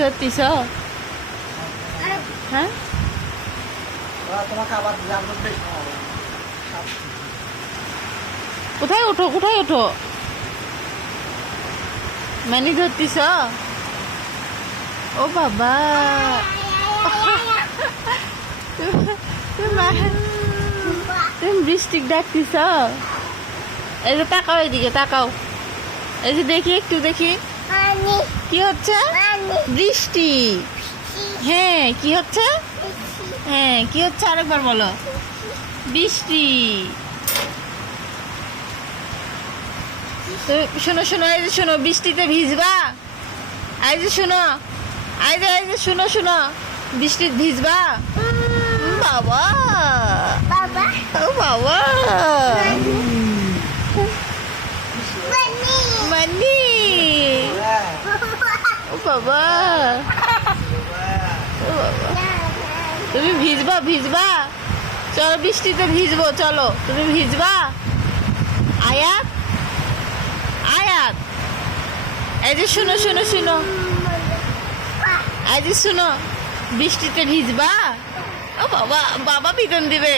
ধরতিস? হ্যাঁ? কোথায় ওঠো কোথায় ওঠো? মানি ধরতিস? ও বাবা। তুমি বৃষ্টিক ডাকতিস? এই যে তাকাও এদিকে, তাকাও। এই যে দেখি, একটু দেখি। কি হচ্ছে? বৃষ্টি। হ্যাঁ কি হচ্ছে? হ্যাঁ কি হচ্ছে আরেকবার বলো? বৃষ্টি। তো শোনো শোনো এই যে শোনো বৃষ্টিতে ভিজবা। এই যে শোনো এই যে এই যে শোনো শোনো বৃষ্টিতে ভিজবা। বাবা ও বাবা মানি হ্যাঁ ও বাবা। তুমি ভিজবা ভিজবা। চলো, বৃষ্টিতে ভিজবো, চলো। তুমি ভিজবা? আয়াত? আয়াত? এই যে শুনো শুনো শুনো। এই যে শুনো, বৃষ্টিতে ভিজবা? ও বাবা বাবা পিটন দিবে।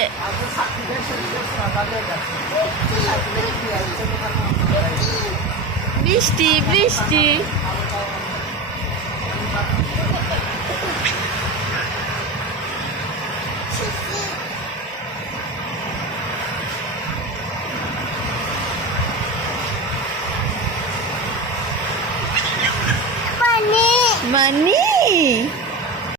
বৃষ্টি সাক্ষীদের মানি